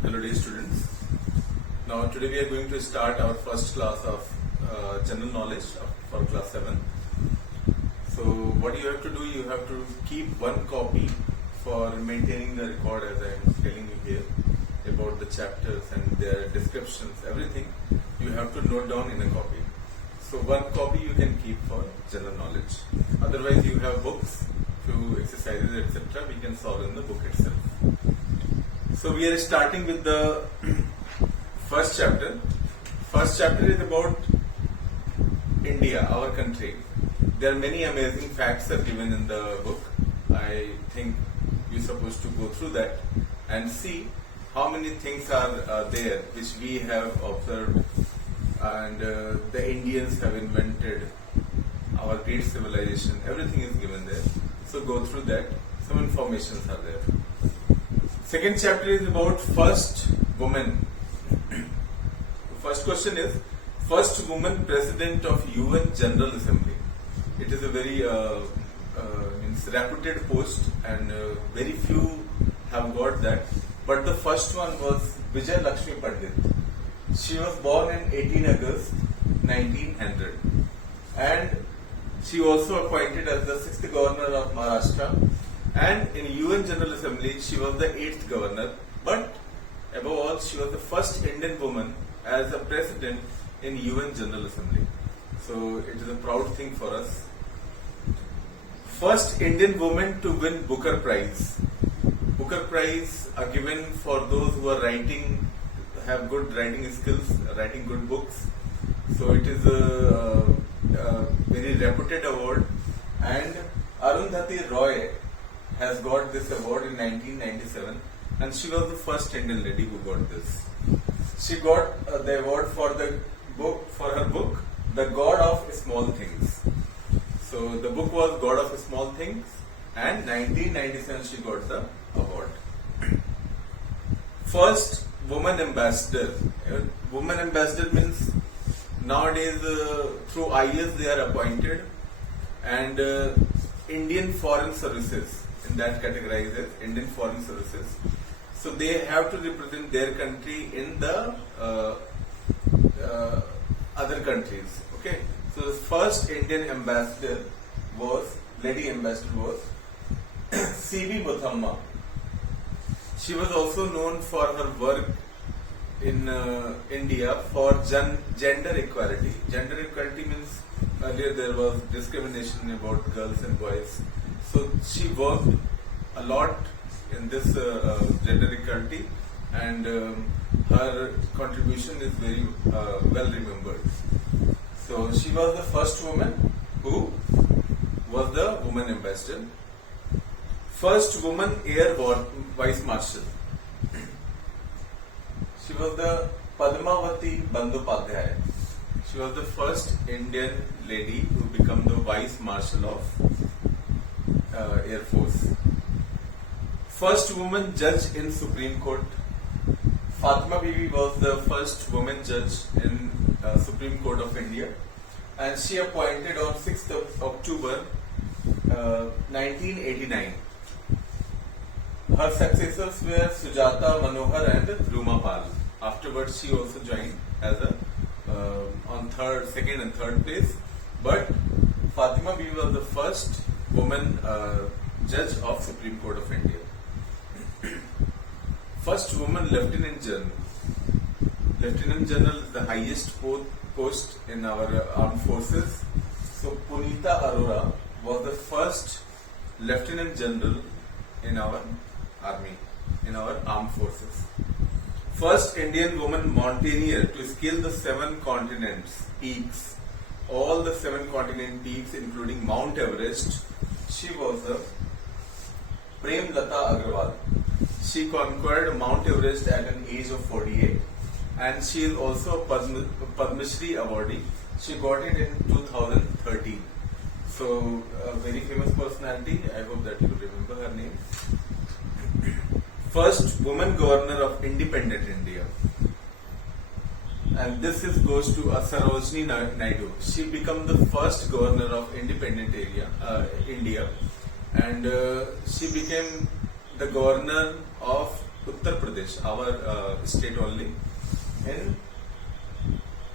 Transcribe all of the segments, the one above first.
Hello dear students. Now today we are going to start our first class of general knowledge for class 7. So what you have to do, you have to keep one copy for maintaining the record, as I am telling you here, about the chapters and their descriptions, everything you have to note down in a copy. So one copy you can keep for general knowledge. Otherwise you have books, few exercises, etc. we can solve in the book itself. So we are starting with the first chapter. First chapter is about India, our country. There are many amazing facts are given in the book. I think you're supposed to go through that and see how many things are there which we have observed and the Indians have invented, our great civilization, everything is given there. So go through that, some informations are there. Second chapter is about first woman. First question is, first woman president of UN General Assembly. It is a very reputed post and very few have got that. But the first one was Vijay Lakshmi Pandit. She was born in 18 August 1900 and she also appointed as the 6th governor of Maharashtra. And in UN General Assembly, she was the 8th governor. But above all, she was the first Indian woman as a president in UN General Assembly. So it is a proud thing for us. First Indian woman to win Booker Prize. Booker Prize are given for those who are writing, have good writing skills, writing good books. So it is a very reputed award. And Arundhati Roy has got this award in 1997 and she was the first Indian lady who got this. She got the award for the book, for her book, The God of Small Things. So the book was God of Small Things and 1997 she got the award. First woman ambassador. Woman ambassador means nowadays through IS they are appointed and Indian Foreign Services, in that categorized as Indian Foreign Services. So they have to represent their country in the other countries. Okay. So the first Indian ambassador was, lady ambassador was C.V. Muthamma. She was also known for her work in India for gender equality. Gender equality means earlier there was discrimination about girls and boys. So she worked a lot in this gender equality and her contribution is very well remembered. So she was the first woman who was the woman ambassador. First woman air vice marshal. She was the Padmavati Bandyopadhyay. She was the first Indian lady who became the vice marshal of Air Force. First woman judge in Supreme Court. Fatima Bibi was the first woman judge in Supreme Court of India and she appointed on 6th of October 1989. Her successors were Sujata Manohar and Ruma Pal. Afterwards she also joined as a on second and third place. But Fatima Bibi was the first woman judge of Supreme Court of India. First woman Lieutenant General. Lieutenant General is the highest post in our armed forces. So Punita Arora was the first Lieutenant General in our army, in our armed forces. First Indian woman mountaineer to scale the 7 continents peaks. All the 7 continent peaks including Mount Everest. She was the Prem Lata Agarwal. She conquered Mount Everest at an age of 48 and she is also a Padma Shri awardee. She got it in 2013. So a very famous personality. I hope that you remember her name. First woman governor of independent India. And this goes to Sarojini Naidu. She became the first governor of independent India and she became the governor of Uttar Pradesh, our state only, in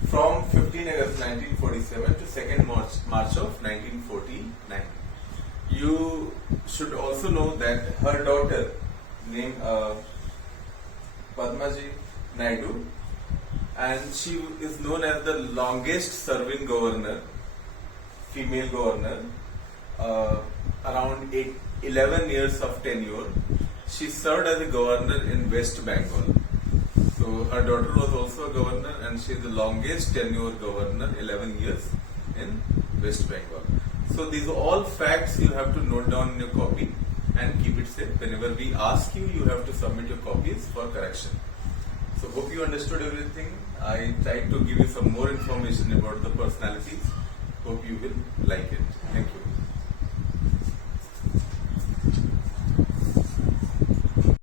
from 15 August 1947 to 2nd March of 1949. You should also know that her daughter, named Padmaji Naidu, and she is known as the longest serving governor, female governor, around 11 years of tenure. She served as a governor in West Bengal. So her daughter was also a governor, and she is the longest tenure governor, 11 years in West Bengal. So these are all facts you have to note down in your copy and keep it safe. Whenever we ask you, you have to submit your copies for correction. So hope you understood everything. I tried to give you some more information about the personalities. Hope you will like it. Thank you.